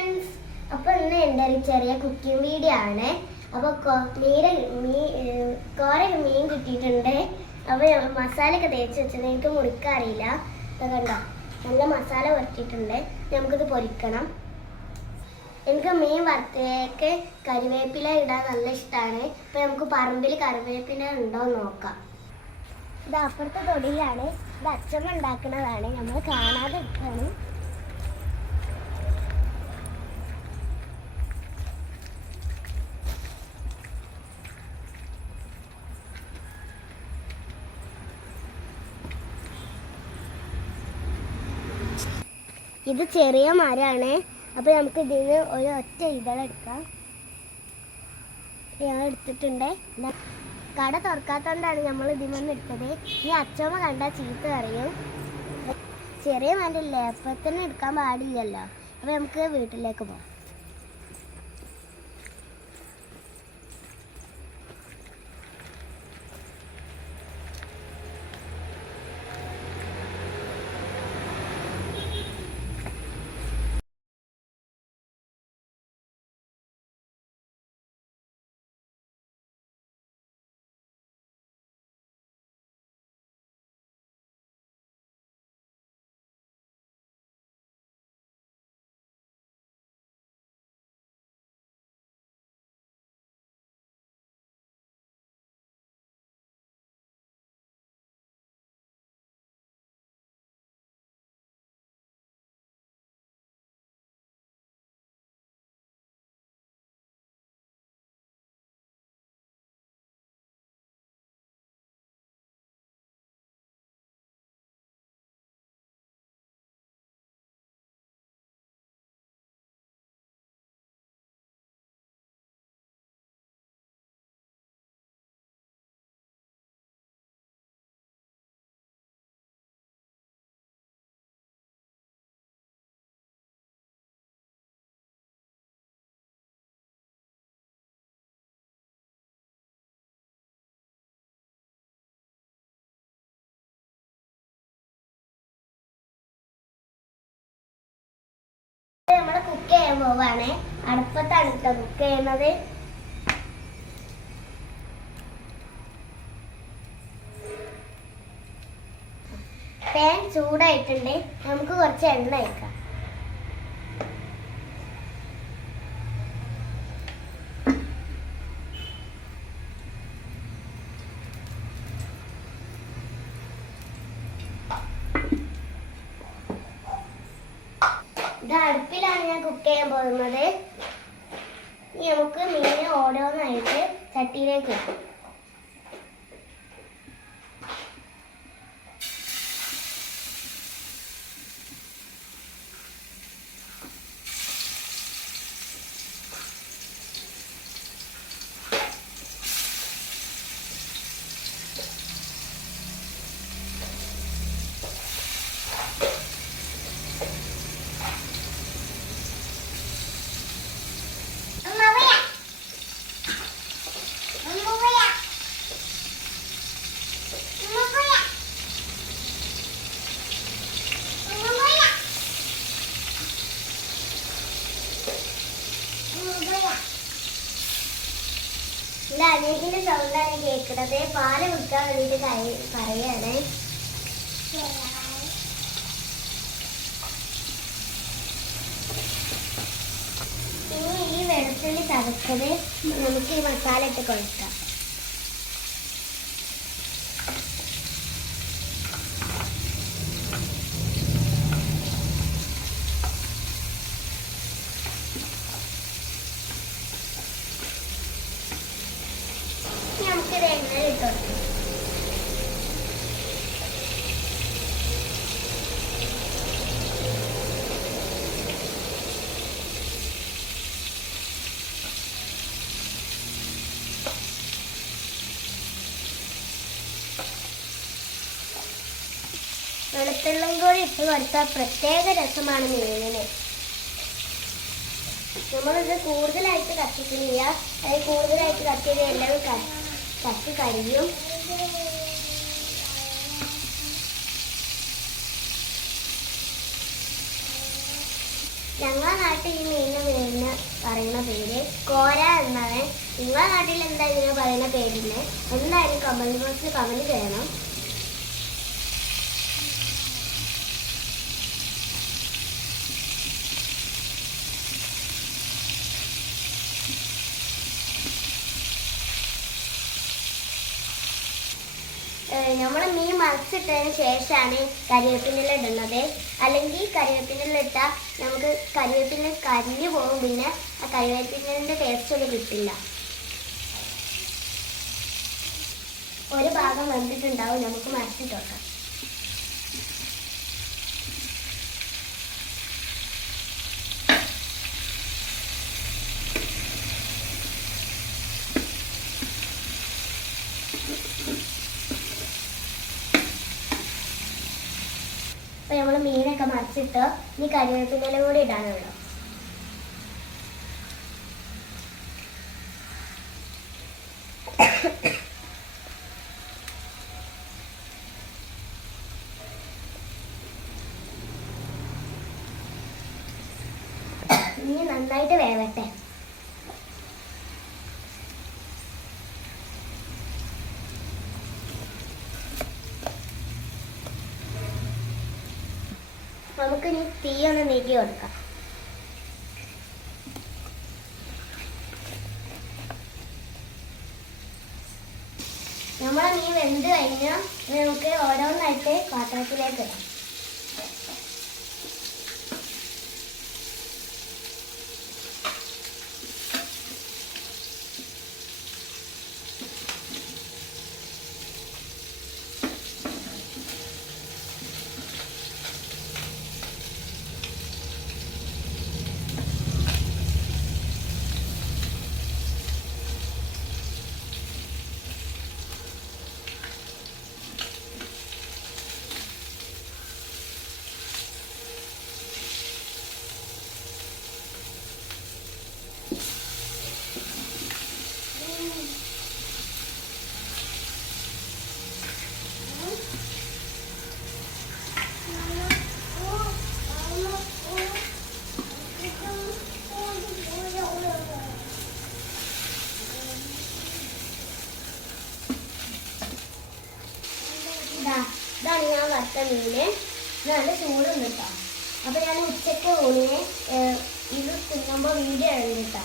Friends, അപ്പോൾ ഇന്ന് എൻ്റെ ഒരു ചെറിയ കുക്കിംഗ് വീഡിയോ ആണ്. അപ്പോൾ കുറേ മീൻ കിട്ടിയിട്ടുണ്ട്. അപ്പോൾ മസാലയൊക്കെ തേച്ച് വെച്ചത് എനിക്ക് മുറിക്കാറിയില്ല. കണ്ടോ, നല്ല മസാല വരട്ടിയിട്ടുണ്ട്. നമുക്കിത് പൊരിക്കണം. എനിക്ക് മീൻ വറുത്തേക്ക് കറിവേപ്പില ഇടാൻ നല്ല ഇഷ്ടമാണ്. അപ്പോൾ നമുക്ക് പറമ്പിൽ കറിവേപ്പില ഉണ്ടോ എന്ന് നോക്കാം. ഇത് അപ്പുറത്തെ തൊടിയിലാണ്. ഇത് അച്ഛമ്മ ഉണ്ടാക്കുന്നതാണ്, നമ്മൾ കാണാതെ എടുക്കാണ്. ഇത് ചെറിയ മരമാണ്. അപ്പോൾ നമുക്ക് ഇതിന് ഒരു ഒറ്റ ഇതളെടുക്കാം. ഞാൻ എടുത്തിട്ടുണ്ട്. കട തുറക്കാത്തതുകൊണ്ടാണ് നമ്മൾ ഇതിമൊന്നും എടുത്തത്. ഈ അച്ഛമ്മ കണ്ടാൽ ചീത്ത അറിയും. ചെറിയ മരമില്ലേ, അപ്പം തന്നെ എടുക്കാൻ പാടില്ലല്ലോ. അപ്പോൾ നമുക്ക് വീട്ടിലേക്ക് പോകാം. നമ്മള് കുക്ക് ചെയ്യാൻ പോവാണ്. അടുപ്പത്താണ് കേട്ടോ കുക്ക് ചെയ്യുന്നത്. പാൻ ചൂടായിട്ടുണ്ട്. നമുക്ക് കുറച്ച് എണ്ണ ഒഴിക്കാം. ഇത് അടുപ്പിലാണ് ഞാൻ കുക്ക് ചെയ്യാൻ പോകുന്നത്. ഇനി നമുക്ക് മീൻ ഓരോന്നായിട്ട് ചട്ടിയിലേക്ക് ഇട്ടു. എൻ്റെ അനിയത്തിൻ്റെ സൗണ്ടാണ് കേൾക്കുന്നത്. പാല് കുടിക്കാൻ വേണ്ടിയിട്ട് പറയാണ്. ഇനി ഈ വെളുത്തുള്ളി ചതച്ചത് നമുക്ക് ഈ മസാല ഇട്ട് കുഴക്കാം. നമുക്കിത് എണ്ണയിൽ ഇട്ട് കൊടുക്കാം. വെളുത്തുള്ളിയും കൂടി ഇട്ട് കൊടുത്താൽ പ്രത്യേക രസമാണ് മീനിന്. നമ്മളിത് കൂടുതലായിട്ട് കത്തിക്കുന്നില്ല. അത് കൂടുതലായിട്ട് കത്തിയത് എല്ലാം കത്തി കരിയും. ഞങ്ങളുടെ നാട്ടിൽ ഈ മീനിന് പറയുന്ന പേര് കോര എന്നാണ്. നിങ്ങളുടെ നാട്ടിൽ എന്താ ഇതിന് പറയുന്ന പേരിന് എന്തായാലും കമന്റ് ബോക്സിൽ കമന്റ് ചെയ്യണം. നമ്മൾ മീൻ മറിച്ചിട്ടതിന് ശേഷമാണ് കരിവേപ്പില ഇടുന്നത്. അല്ലെങ്കിൽ കരിവേപ്പില ഇട്ടാൽ നമുക്ക് കരിവേപ്പില കരിഞ്ഞു പോകും. പിന്നെ ആ കരിവേപ്പിലിൻ്റെ ടേസ്റ്റ് ഒന്നും കിട്ടില്ല. ഒരു ഭാഗം വെന്തിട്ടുണ്ടാവും. നമുക്ക് മറിച്ചിട്ട് വെക്കാം. അപ്പോൾ നമ്മൾ മീനൊക്കെ മറിച്ചിട്ട് ഇനി കരിവേപ്പില കൂടി ഇടാനുള്ളൂ. ഇനി നന്നായിട്ട് വേവട്ടെ. നമുക്കിനി തീ ഒന്ന് നീക്കി കൊടുക്കാം. നമ്മളെ മീൻ വെന്ത് കഴിഞ്ഞാൽ നമുക്ക് ഓരോന്നായിട്ട് പാത്രത്തിലേക്ക് ഇടാം. ഇതാണ് ഞാൻ വറുത്ത മീന്. നല്ല ചൂടുണ്ട് കേട്ടോ. അപ്പോൾ ഞാൻ ഉച്ചയ്ക്ക് ഊണിന് ഇത് തിന്നുമ്പോൾ വീഡിയോ എഴുതി കേട്ടോ.